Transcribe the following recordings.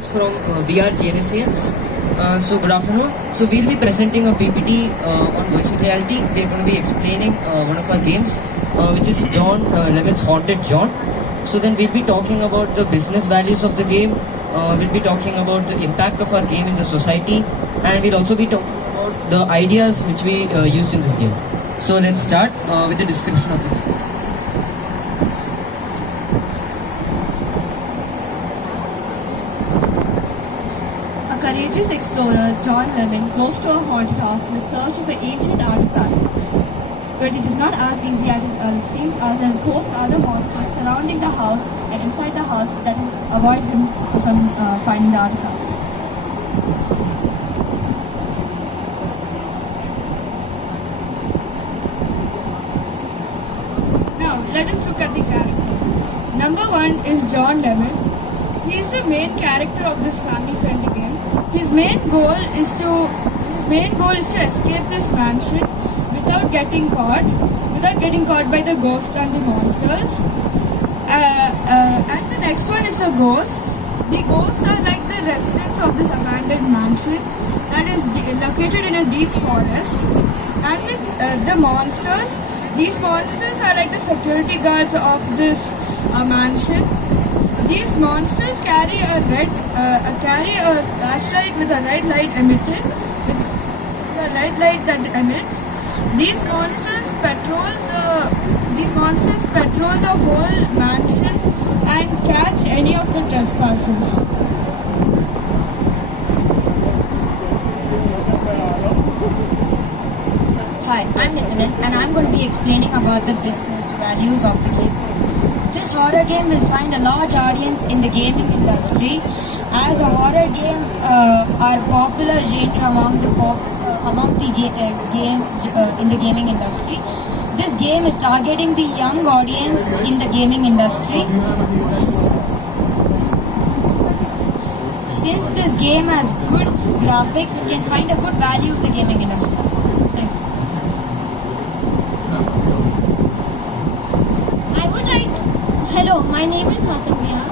From VR GNSCS. So good afternoon. So we'll be presenting a PPT on virtual reality. We're going to be explaining one of our games, which is John Levin's Haunted John. So then we'll be talking about the business values of the game. We'll be talking about the impact of our game in the society, and we'll also be talking about the ideas which we used in this game. So let's start with the description of the game. Courageous explorer John Levin goes to a haunted house in search of an ancient artifact. But it is not as easy as it seems, as there are ghosts and other monsters surrounding the house and inside the house that will avoid him from finding the artifact. Now, let us look at the characters. Number 1 is John Levin. He is the main character of this family-friendly game. His main goal is to escape this mansion without getting caught by the ghosts and the monsters. And the next one is the ghosts. The ghosts are like the residents of this abandoned mansion that is located in a deep forest. And the monsters. These monsters are like the security guards of this mansion. These monsters carry a flashlight with a red light emitted, with a red light that emits. These monsters patrol the whole mansion and catch any of the trespassers. Hi, I'm Nitin and I'm going to be explaining about the business values of the game. This horror game will find a large audience in the gaming industry, as a horror game are popular genre in the gaming industry. This game is targeting the young audience in the gaming industry. Since this game has good graphics, it can find a good value in the gaming industry. Thank you. Hello, my name is Hatavia.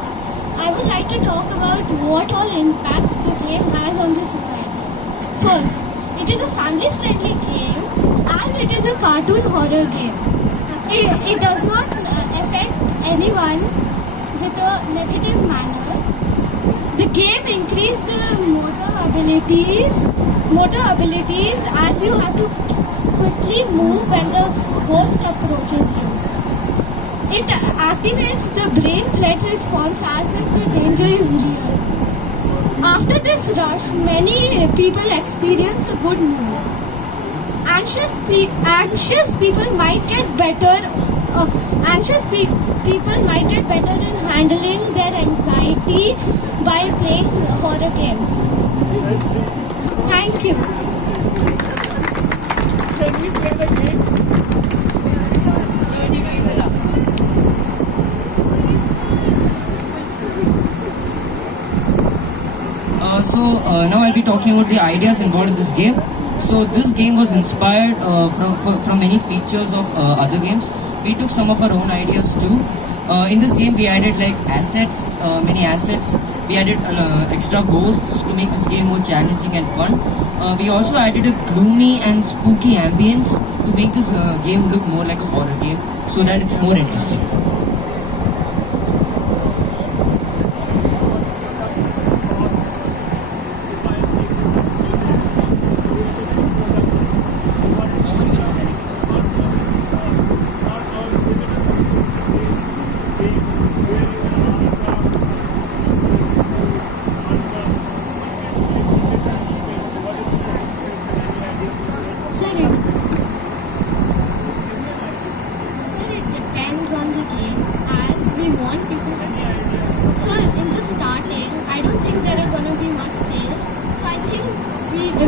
I would like to talk about what all impacts the game has on the society. First, it is a family-friendly game as it is a cartoon horror game. It does not affect anyone with a negative manner. The game increases the motor abilities as you have to quickly move when the ghost approaches you. It activates the brain threat response as if the danger is real. After this rush, many people experience a good mood. Anxious people might get better. People might get better in handling their anxiety by playing horror games. Thank you. Can we play the game? Now I'll be talking about the ideas involved in this game. So this game was inspired from many features of other games. We took some of our own ideas too. In this game we added like assets, many assets. We added extra ghosts to make this game more challenging and fun. We also added a gloomy and spooky ambience to make this game look more like a horror game so that it's more interesting.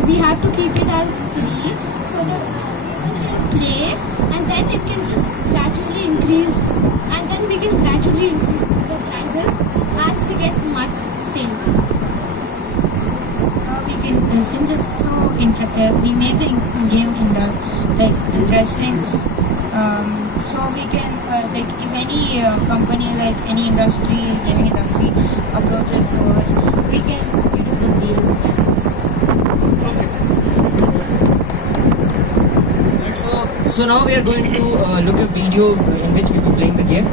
We have to keep it as free so that people can play, and then it can just gradually increase, and then we can gradually increase the prices as we get much sale. Since it's so we made the game interesting, so we can if any company, like any industry, gaming industry approaches to us, we can So now we are going to look at a video in which we will be playing the game.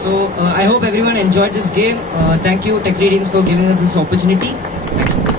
So I hope everyone enjoyed this game. Thank you Tech Readings for giving us this opportunity. Thank you.